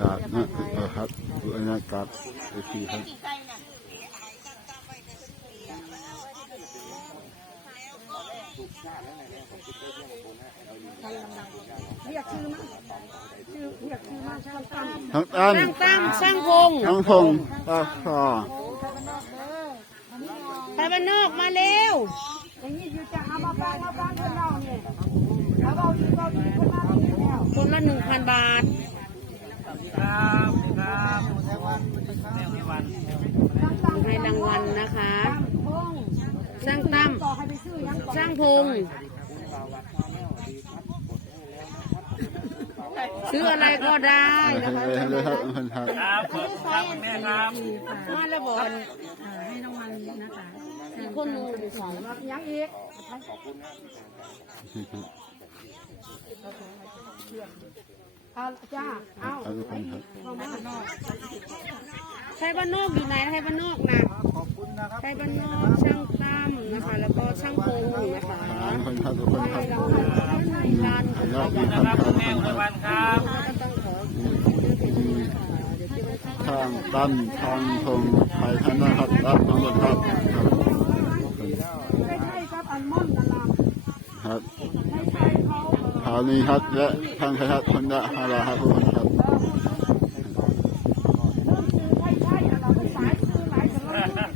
ดาดนะเออครับดูบรรยากาศเวทีครับเรียกชื่อมาชื่อเรียกชื่อมาช่างตั้งทั้งอันช่างตั้งช่างพงทั้งพงตาคอไทยบ้านนอกมาเร็วอย่างนี้อยู่จะเอามาฟังมาฟังคนเราเนี่ยเอาเบาดีเบาดีคนมาไม่ได้แล้วคนละหนึ่งพันบาท ช่างตั้ง ให้รางวัลนะคะ พง ช่างตั้ม ต่อให้ไปซื้อ ยังต่อช่างพงซื้ออะไรก็ได้นะคะเลยเลยครับคนครับมาแล้วบอกให้รางวัลนะคะคนหนึงอยู่สองยังอีกเอาจ้า เอาเอาทุกคนครับเข้ามาไทยบ้านนอกอยู่ไหนไทยบ้านนอกนะ ไทยบ้านนอกช่างตั้มนะคะ แล้วก็ช่างพงนะคะทุกคนครับทุกคนครับร้านแล้วมีคำถามทางด้านทางพงไปทางนั้นครับด้านทั้งหมดครับใช่ใช่ครับอันม่อนนั่นล่ะครับใช่ใช่เขาคราวนี้ครับและทางไทยครับคนละห้าร้อยครับทุกคนครับ เริ่มซื้อใช่ใช่เราไปสายซื้อหลายสำนัก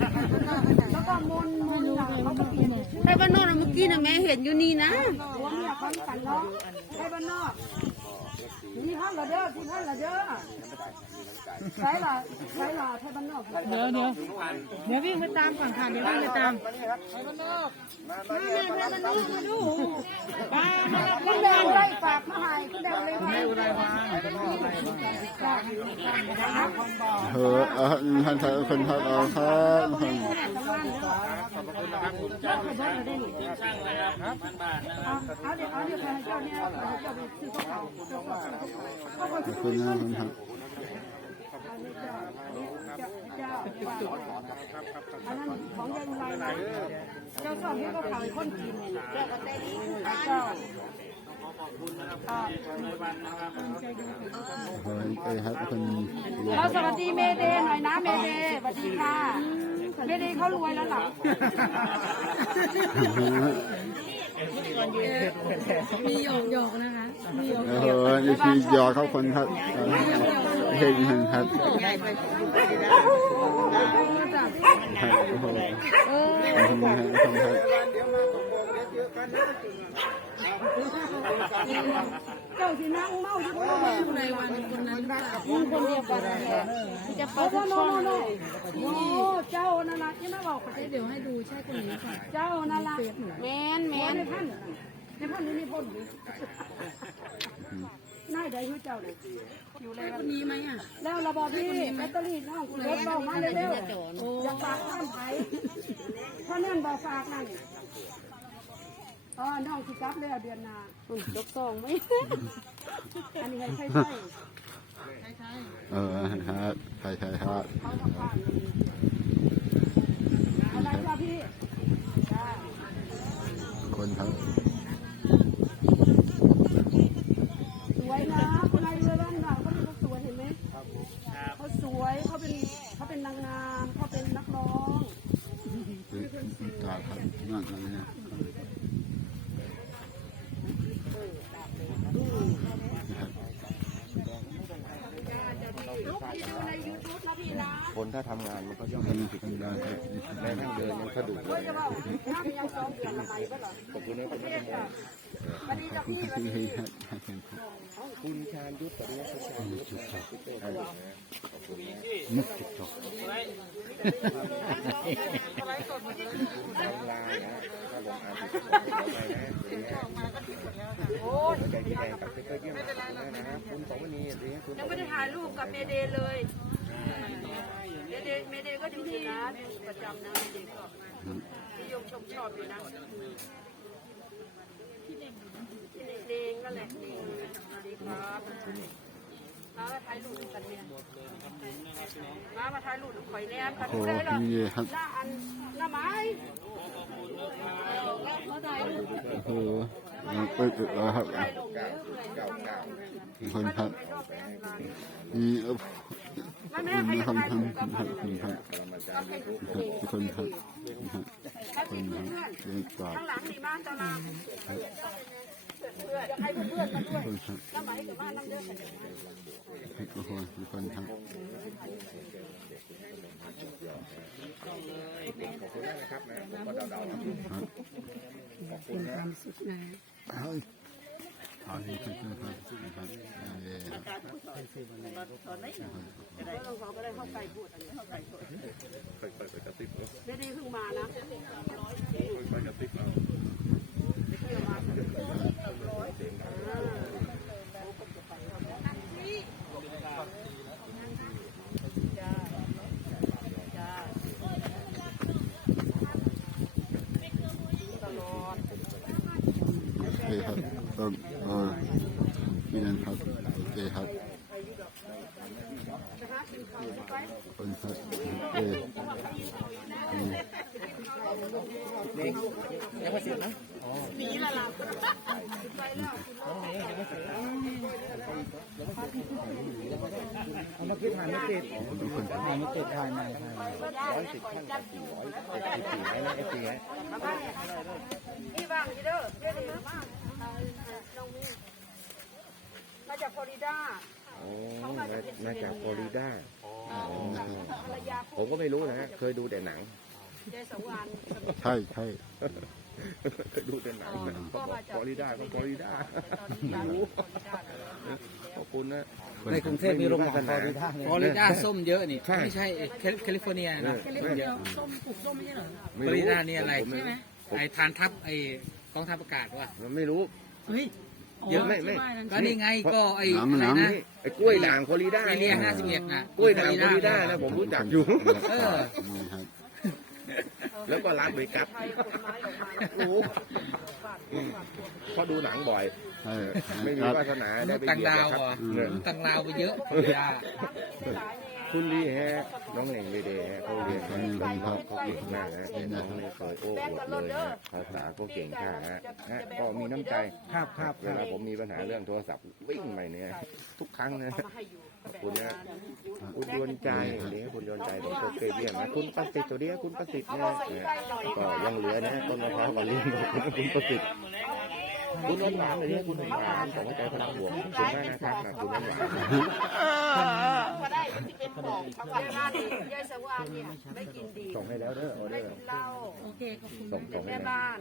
แล้วก็มนมนเขาก็เปลี่ยนชื่อ ไทยบ้านนอกนะเมื่อกี้นะแม่ เห็นอยู่นี่นะหัวเมียคนกันเนาะให้บ้านนอกที่ท่านละเด้อที่ท่านละเด้อ ใช่ละใช่ละให้บ้านนอกเดี๋ยวเดี๋ยวเดี๋ยววิ่งไปตามก่อนค่ะเดี๋ยววิ่งไปตามคุณแดงไรฝากมาให้คุณแดงไรไว้เออเอาท่านไทยคนครับเอาครับคนเอาเดี๋ยวเอาเดี๋ยวไปให้เจ้าเนี่ยเจ้าไปซื้อข้าวเจ้าก็เขาก็ขอบคุณนะค นครับเจ้าอันนั้นของยังไรนะเจ้าสอนให้เขาขายคนกินเจ้าก็ได้ดีเจ้าขอให้ครับคนเราสวัสดีเมเดย์หน่อยนะเมเดย์สวัสดีค่ะ เมเดย์เขารวยแล้วล่ะมีหยอกหยอกนะคะมีหยอกโอ้โหนี่คือยอครับคนครับเห็นเห็นครับครับโอ้โหขอบคุณครับคนครับเจ้าที่นั่งเมาที่นั่งในวันคนนั้นค่ะคนเดียวกันแหละจะโอ้เปิดโนทุกโนช่องโน เดี๋ยวให้ดูใช่คนนี้ค่ะเจ้านั่นละแมนแมแม่นในท่านในท่านนี้นี่พ่นอยู่นายใดอยู่เจ้าเลยอยู่เลยคนนี้ไหมอะแล้วระบอบพี่แบตเตอรี่น้องรถเบามาเร็วๆอย่าฝากน้ำไปเพราะนั่นบอกฝากนั่นอ๋อน้องสิกลับแล้วเดือนหน้ายกซองไหมอันนี้ให้ใช่ใช่เออครับใช่ใช่ครับเขาทำผ่านอะไรจ้าพี่จ้า คนครับ สวยนะคนไหนเลยบ้างนะเขาเป็นคนสวยเห็นไหมเขาสวยเขาเป็นเขาเป็นนางงามเขาเป็นนักร้อง เป็นตา ครับนั่นนั่นเนี่ย ในยูทูบนะพี่นะ คน ถ้าทำงานมันก็ย่อมเป็นคนได้ครับแม้ทั้งเดินยังสะดุดเลว่ายจะว่าน้ำยังสองเดือนละไหมบ้างเหรอขอบคุณนะคุณเรียกจ้ะวันนี้จะพี่วันที่นี้ให้ให้คุณชาญยุทธปริยะชาญยุทธครับมุกติ๊กต็อกทำลายนะถ้าลงอ่านผิดอไปนะโอ้ยใจที่แดงกับเพื่อนเยี่ยมนะคุณสองวันนี้ยนคุณยังไม่ได้ถ่ายรูปกับเมเดเลยเม เดย์เมเดย์ก็ดีนะประจำนะเมเดย์ก็นิยมชมชอบอยู่นะพี่เดงก็แหละเดงสวัสดีครับมาถ่ายรูปกันเนี่ยมามาถ่ายรูปข่อยแนมกันโอ้ดูโหได้หรอหน้าอันหน้าไม้โอ้โหมันเปิดแล้วครับเก้าเก้าทุกคนครับนี่ นให้ทำครับมีครับทุกคนครับครับคนครับเลี้ยงปลาข้างหลังนี่มาตลาดเพื่อนอยากให้เพื่อนมาด้วยคนครับสมัยกับมาน้ำเดือดกันทุกคนทุกคนครับขอบคุณมากนะครับนะผมก็เดาๆครับเป็นความสุขนะ เอาให้คนครับครับเออครับเราเขาก็ได้เข้าไปพูดอันนี้เข้าไปพูดค่อยๆไปกระติบเนาะเดี๋ยวนี้เพิ่งมานะค่อยๆกระติบเอาโอเคครับ ต้องเออพี่นันครับโอเคครับคนครับเอออืมเอามาคิดหาไม่ติดทุกคนครับหาไม่ติดทายมาร้อยสิบท่านกับสี่ร้อยเจ็ดสิบสี่ให้นะเอฟซีให้นี่ว่างอยู่เด้อเรียกเลยมาน้องมีมาจาก ฟลอริดาโอ้มาจากฟลอริดาภรรยาผมก็ไม่รู้นะฮะเคยดูแต่หนังยายสวรรค์ใช่ใช่ เคยดูแต่หนังเขาบอกฟลอริดาก็ฟลอริดาขอบคุณนะในกรุงเทพมีโรงงานฟลอริดาฟลอริดาส้มเยอะนี่ใช่ไม่ใช่เอ่อแคลิแคลิฟอร์เนียนะแคลิฟอร์เนียส้มปลูกส้มไม่ใช่เหรอฟลอริดานี่อะไรผมไม่รู้ไอ้ทานทัพไอ้กองทัพอากาศว่ะมันไม่รู้เฮ้ย เยอะไม่ไม่ ก็นี่ไงก็ไอ้น้ำอะไรน้ำนะไอ้กล้วยด่างฟลอริดาไอเรียห้าสิบเอ็ดนะกล้วยด่างฟลอริดานะผมรู้จักอยู่ เออนี่ครับแล้วก็รักเวกัสโอ้โหเพราะดูหนังบ่อยใช่ไม่มีครับวาสนาได้ไปต่างเหยียบดาวนะครับอะเนี่ยต่างดาวไปเยอะฟลอริดา คุณดีแฮะน้องเหน่งดีเดฮะเขาเรียนคนนี้คนครับเขาเก่งมากนะน้องไม่เคยโอ้อวดเลยนะภาษาก็เก่งค่ะฮะฮะก็มีน้ำใจครับครับเวลาผมมีปัญหาเรื่องโทรศัพท์วิ่งไปเนี่ยทุกครั้งนะขอบคุณนะคุณยวนใจเดี๋ยวคุณยวนใจผมก็เคยเรียกนะคุณประสิทธิ์ตัวเดียวคุณประสิทธิ์เนี่ยก็ยังเหลือนะต้นมะพร้าวกับลิงของคุณประสิทธิ์ คุณน้ำหวานเลยคุณน้ำหวานๆผมใจพลังบวกขอบคุณมากนะครับคุณน้ำหวานก็ได้ที่เป็นของเขาว่าบ้านยายสว่างเนี่ยไม่กินดีส่งให้แล้วเด้อออเดไม่อร์กินเหล้าโอเคขอบคุณส่งส่งให้แม่บ้าน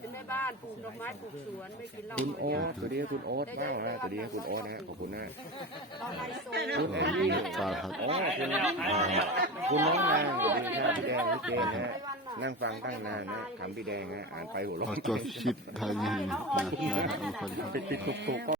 เป็นแม่บ้านปลูกดอกไม้ปลูกสวนไม่กินเหล้าคุณเมาโอ๊ยาตตัวนี้คุณโอ๊ตบ้างนะตัวนี้คุณโอ๊ตนะฮะขอบคุณนะต้องไฮโซคุณแอนดี้ปลาครับอ๋อคุณคุณน้องนางสวัสดีครับพี่แดงพี่เจนนะฮะนั่งฟังตั้งนานนะคำพี่แดงฮะอ่านไปหัวขเราะอจดชิปไทยนี่นะนะทุกคนครับติดติดตุกตุก